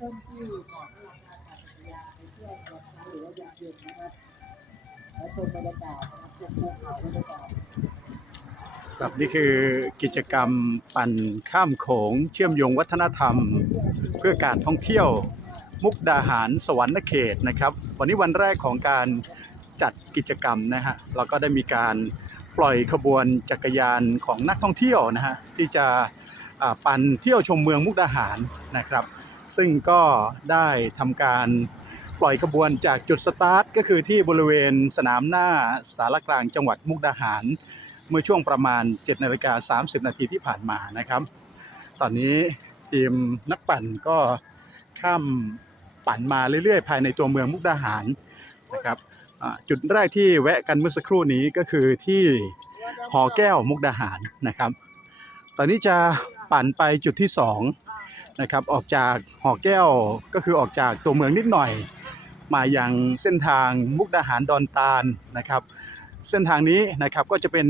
ครับแบบนี้คือกิจกรรมปั่นข้ามโขงเชื่อมโยงวัฒนธรรม เพื่อการท่องเที่ยวมุกดาหารสวรรณเขตนะครับ วันนี้วันแรกของการจัดกิจกรรมนะฮะเราก็ได้มีการปล่อยขบวนจักรยานของนักท่องเที่ยวนะฮะที่จะปั่นเที่ยวชมเมืองมุกดาหารนะครับ ซึ่งก็ได้ทำการปล่อยขบวนจากจุดสตาร์ทก็คือที่บริเวณสนามหน้าสารกลางจังหวัดมุกดาหาร เมื่อช่วงประมาณ7นาฬิกา30 นาทีที่ผ่านมานะครับ ตอนนี้ทีมนักปั่นก็ข้ามปั่นมาเรื่อยๆ ภายในตัวเมืองมุกดาหารนะครับจุดแรกที่แวะกันเมื่อสักครู่นี้ก็คือที่หอแก้วมุกดาหารนะครับ ตอนนี้จะปั่นไปจุดที่ 2 นะครับออกจากหอแก้วก็คือออกจากตัวเมืองนิดหน่อย มาอยังเส้นทางมุกดาหารดอนตาลนะครับ เส้นทางนี้นะครับก็จะเป็น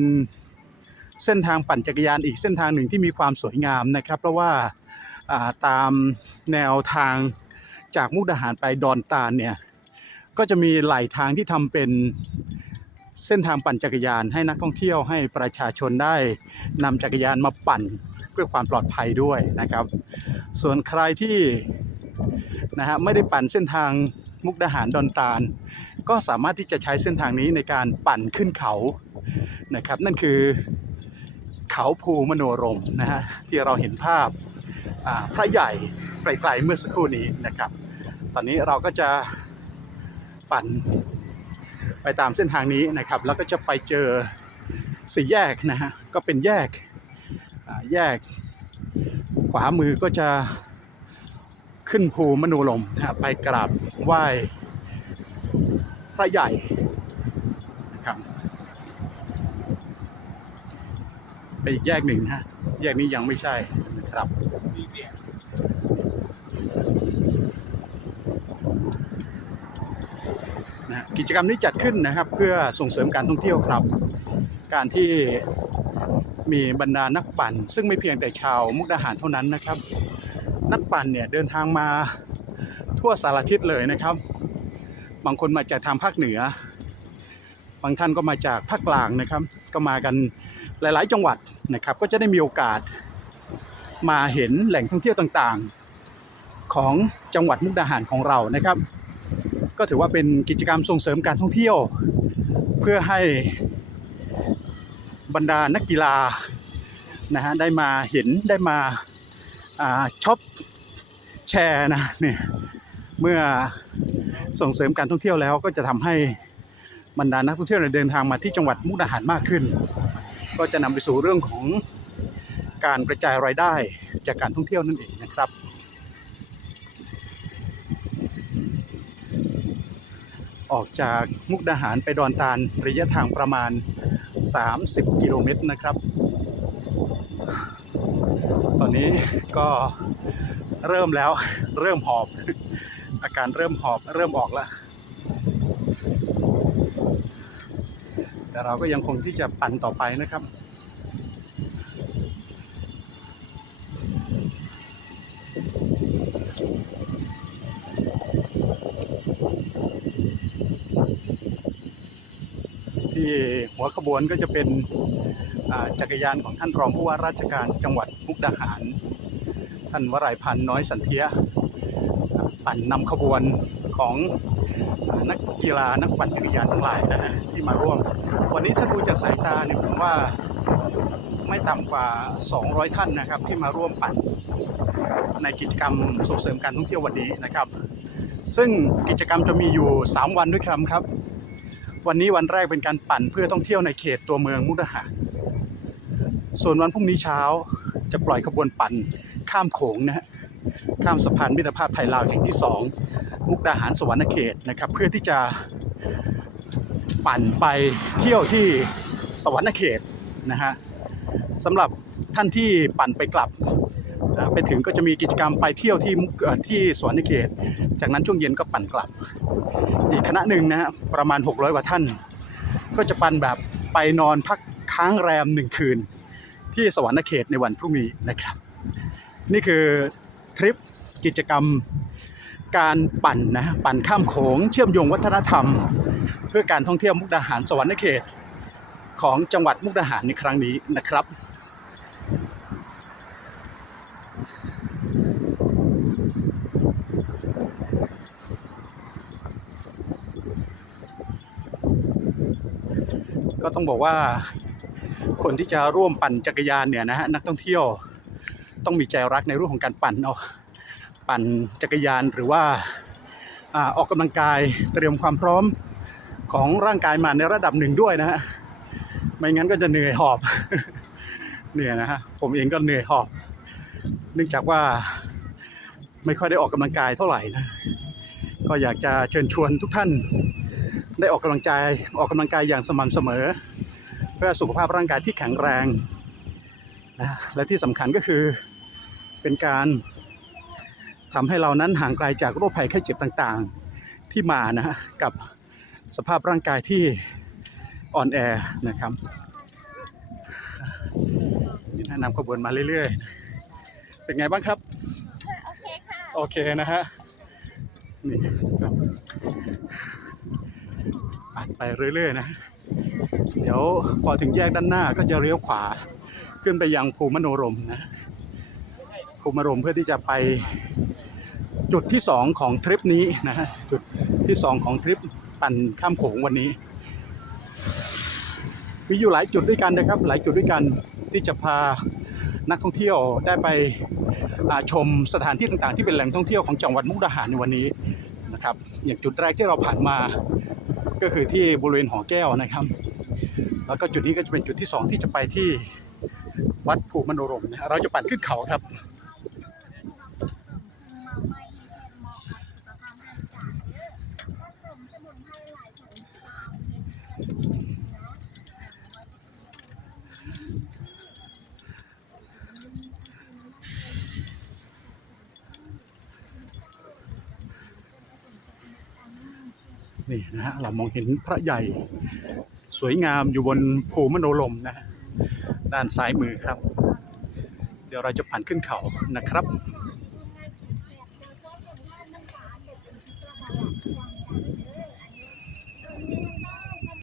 เส้นทางปั่นจักรยานอีกเส้นทางหนึ่งที่มีความสวยงามนะครับ เพราะว่าาตามแนวทางจากมุกดาหารไปดอนตาลเนี่ยก็จะมีไหลทางที่ทำเป็นเส้นทางปั่นจักรยานให้นักท่องเที่ยวให้ประชาชนได้นำจักรยานมาปั่น พื่อความปลอดภัยด้วยนะครับ ส่วนใครที่นะฮะไม่ได้ปั่นเส้นทางมุกดาหารดอนตาล ก็สามารถที่จะใช้เส้นทางนี้ในการปั่นขึ้นเขานะครับ นั่นคือเขาภูมโนรมนะฮะที่เราเห็นภาพาพระใหญ่ไกลๆเมื่อสักครู่นี้นะครับ ตอนนี้เราก็จะปั่นไปตามเส้นทางนี้นะครับ แล้วก็จะไปเจอสี่แยกนะฮะก็เป็นแยก แยก ขวามือก็จะขึ้นภูมโนรมนะไปกราบไหว้พระใหญ่นะครับไปอีกแยกหนึ่งนะแยกนี้ยังไม่ใช่นะครับนะกิจกรรมนี้จัดขึ้นนะครับ เพื่อส่งเสริมการท่องเที่ยวครับ การที่ มีบรรดานักปั่น ซึ่งไม่เพียงแต่ชาวมุกดาหารเท่านั้นนะครับ นักปั่นเนี่ยเดินทางมาทั่วสารทิศเลยนะครับ บางคนมาจากทางภาคเหนือ บางท่านก็มาจากภาคกลางนะครับ ก็มากันหลาย ๆ จังหวัดนะครับ ก็จะได้มีโอกาสมาเห็นแหล่งท่องเที่ยวต่างๆ ของจังหวัดมุกดาหารของเรานะครับ ก็ถือว่าเป็นกิจกรรมส่งเสริมการท่องเที่ยว เพื่อให้ บรรดานักกีฬานะฮะได้มาเห็นได้มาช็อปแชร์นะเนี่ยเมื่อส่งเสริมการท่องเที่ยวแล้วก็จะทำให้บรรดานักท่องเที่ยวเนี่ยเดินทางมาที่จังหวัดมุกดาหารมากขึ้น ก็จะนำไปสู่เรื่องของการกระจายรายได้จากการท่องเที่ยวนั่นเองนะครับ ออกจากมุกดาหารไปดอนตาลระยะทางประมาณ 30 กิโลเมตรนะครับ ตอนนี้ก็เริ่มแล้วเริ่มหอบ อาการเริ่มหอบเริ่มออกแล้ว แต่เราก็ยังคงที่จะปั่นต่อไปนะครับ ที่หัวขบวนก็จะเป็นจักรยานของท่านรองผู้ว่าราชการจังหวัดมุกดาหาร ท่านวรัยพันธ์น้อยสันเทียปั่นนำขบวนของนักกีฬานักปั่นจักรยานทั้งหลายนะฮะที่มาร่วม วันนี้ถ้าดูจากสายตาเนี่ยผมว่าไม่ต่ำกว่า 200 ท่านนะครับที่มาร่วมปั่นในกิจกรรมส่งเสริมการท่องเที่ยววันนี้นะครับ ซึ่งกิจกรรมจะมีอยู่ 3 วันด้วยครับ วันนี้วันแรกเป็นการปั่นเพื่อท่องเที่ยวในเขตตัวเมืองมุกดาหารส่วนวันพรุ่งนี้เช้าจะปล่อยขบวนปั่นข้ามโขงนะฮะข้ามสะพานมิตรภาพไทยลาวแห่งที่ 2 มุกดาหารสวรรณเขตนะครับเพื่อที่จะปั่นไปเที่ยวที่สวรรณเขตนะฮะสำหรับท่านที่ปั่นไปกลับ นะไปถึงก็จะมีกิจกรรมไปเที่ยวที่ที่สวรรณเขตจากนั้นช่วงเย็นก็ปั่นกลับ อีกคณะหนึ่งนะฮะประมาณ 600 กว่าท่าน ก็จะปั่นแบบไปนอนพักค้างแรมหนึ่งคืน ที่สวรรณเขตในวันพรุ่งนี้นะครับ นี่คือทริปกิจกรรมการปั่นนะปั่นข้ามโขงเชื่อมโยงวัฒนธรรม เพื่อการท่องเที่ยวมุกดาหารสวรรค์เขตของจังหวัดมุกดาหารในครั้งนี้นะครับ ก็ต้องบอกว่าคนที่จะร่วมปั่นจักรยานเนี่ยนะฮะนักท่องเที่ยวต้องมีใจรักในเรื่องของการปั่นเอาปั่นจักรยานหรือว่าอ่าออกกำลังกายเตรียมความพร้อมของร่างกายมาในระดับหนึ่งด้วยนะฮะไม่งั้นก็จะเหนื่อยหอบเนี่ยนะฮะผมเองก็เหนื่อยหอบ เนื่องจากว่าไม่ค่อยได้ออกกำลังกายเท่าไหร่นะก็อยากจะเชิญชวนทุกท่านได้ออกกำลังกายออกกำลังกายอย่างสม่ำเสมอ เพื่อสุขภาพร่างกายที่แข็งแรงนะและที่สำคัญก็คือเป็นการทำให้เรานั้นห่างไกลจากโรคภัยไข้เจ็บต่างๆ ที่มานะฮะกับสภาพร่างกายที่อ่อนแอนะครับนี่นะนำขบวนมาเรื่อยๆ เป็นไงบ้างครับ โอเคค่ะ โอเคนะฮะ นี่ครับปั่นไปเรื่อยๆนะ เดี๋ยวพอถึงแยกด้านหน้าก็จะเลี้ยวขวา ขึ้นไปยังภูมโนรมนะ ภูมิรมเพื่อที่จะไปจุดที่สองของทริปนี้นะฮะ จุดที่สองของทริปปั่นข้ามโขงวันนี้มีอยู่หลายจุดด้วยกันนะครับ หลายจุดด้วยกันที่จะพา นักท่องเที่ยวได้ไปชมสถานที่ต่างๆ ที่เป็นแหล่งท่องเที่ยวของจังหวัดมุกดาหารในวันนี้นะครับ อย่างจุดแรกที่เราผ่านมาก็คือที่บริเวณหอแก้วนะครับ แล้วก็จุดนี้ก็จะเป็นจุดที่สองที่จะไปที่วัดภูมโนรม เราจะปั่นขึ้นเขาครับ มาไม่แทนเหมาะกับสุขภาพร่างกายเด้อผสมสมุนไพรหลายชนิดตามเห็นกันเนาะ นี่นะฮะเรามองเห็นพระใหญ่สวยงามอยู่บนภูมโนลมนะฮะด้านซ้ายมือครับ เดี๋ยวเราจะผ่านขึ้นเขานะครับ